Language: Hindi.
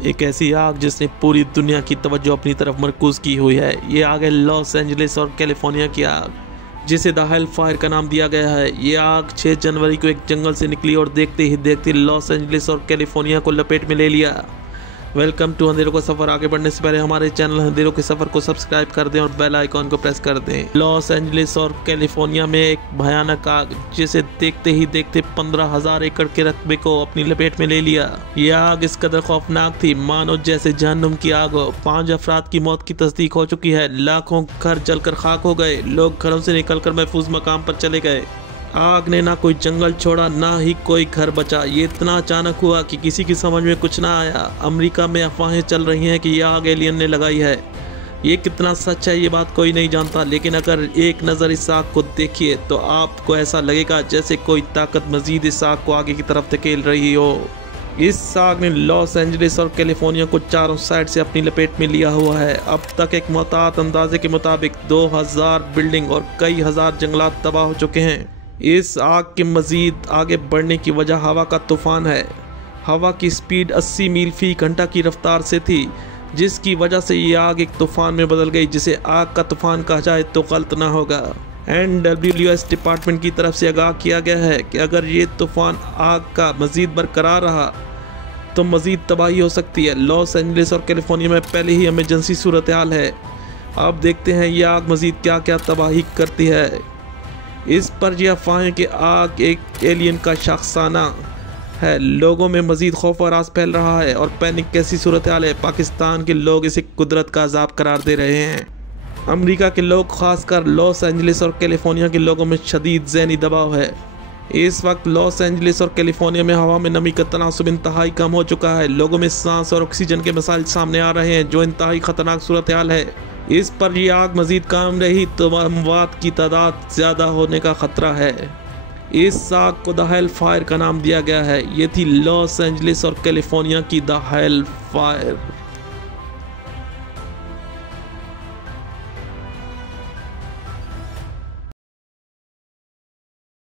एक ऐसी आग जिसने पूरी दुनिया की तवज्जो अपनी तरफ मरकूज की हुई है। ये आग है लॉस एंजलिस और कैलिफोर्निया की आग, जिसे द हेल फायर का नाम दिया गया है। ये आग 6 जनवरी को एक जंगल से निकली और देखते ही देखते लॉस एंजलिस और कैलिफोर्निया को लपेट में ले लिया। वेलकम टू अंधेरों का सफर। आगे बढ़ने से पहले हमारे चैनल अंधेरों के सफर को सब्सक्राइब कर दें और बेल आइकॉन को प्रेस कर दें। लॉस एंजलिस और कैलिफोर्निया में एक भयानक आग जिसे देखते ही देखते 15,000 एकड़ के रकबे को अपनी लपेट में ले लिया। यह आग इस कदर खौफनाक थी मानो जैसे जहन्नुम की आग हो। 5 अफराद की मौत की तस्दीक हो चुकी है। लाखों घर जलकर खाक हो गए। लोग घरों से निकलकर महफूज मकाम पर चले गए। आग ने ना कोई जंगल छोड़ा ना ही कोई घर बचा। ये इतना अचानक हुआ कि किसी की समझ में कुछ ना आया। अमेरिका में अफवाहें चल रही हैं कि यह आग एलियन ने लगाई है। ये कितना सच है ये बात कोई नहीं जानता, लेकिन अगर एक नज़र इस आग को देखिए तो आपको ऐसा लगेगा जैसे कोई ताकत मजीद इस आग को आगे की तरफ धकेल रही हो। इस आग ने लॉस एंजलिस और कैलिफोर्निया को चारों साइड से अपनी लपेट में लिया हुआ है। अब तक एक मोहतात अंदाजे के मुताबिक 2000 बिल्डिंग और कई हजार जंगलात तबाह हो चुके हैं। इस आग के मजीद आगे बढ़ने की वजह हवा का तूफान है। हवा की स्पीड 80 मील फी घंटा की रफ्तार से थी, जिसकी वजह से ये आग एक तूफान में बदल गई। जिसे आग का तूफान कहा जाए तो गलत ना होगा। NWS डिपार्टमेंट की तरफ से आगाह किया गया है कि अगर ये तूफान आग का मजीद बरकरार रहा तो मजीद तबाही हो सकती है। लॉस एंजलिस और कैलिफोर्निया में पहले ही इमरजेंसी सूरत हाल है। अब देखते हैं ये आग मजीद क्या क्या तबाही करती है। इस पर यह अफवाहें कि आग एक एलियन का शख्साना है। लोगों में मजीद खौफ और राज फैल रहा है और पैनिक कैसी सूरत हाल है। पाकिस्तान के लोग इसे कुदरत का अजाब करार दे रहे हैं। अमेरिका के लोग खासकर लॉस एंजलिस और कैलिफोर्निया के लोगों में शदीद ज़हनी दबाव है। इस वक्त लॉस एंजलिस और कैलिफोर्निया में हवा में नमी का तनासुब इंतहाई कम हो चुका है। लोगों में सांस और ऑक्सीजन के मसाइल सामने आ रहे हैं, जो इंतहाई खतरनाक सूरत हाल है। इस पर यह आग मजीद कायम रही तो अमवात की तादाद ज़्यादा होने का ख़तरा है। इस आग को द हेल फायर का नाम दिया गया है। ये थी लॉस एंजलिस और कैलिफोर्निया की द हेल फायर।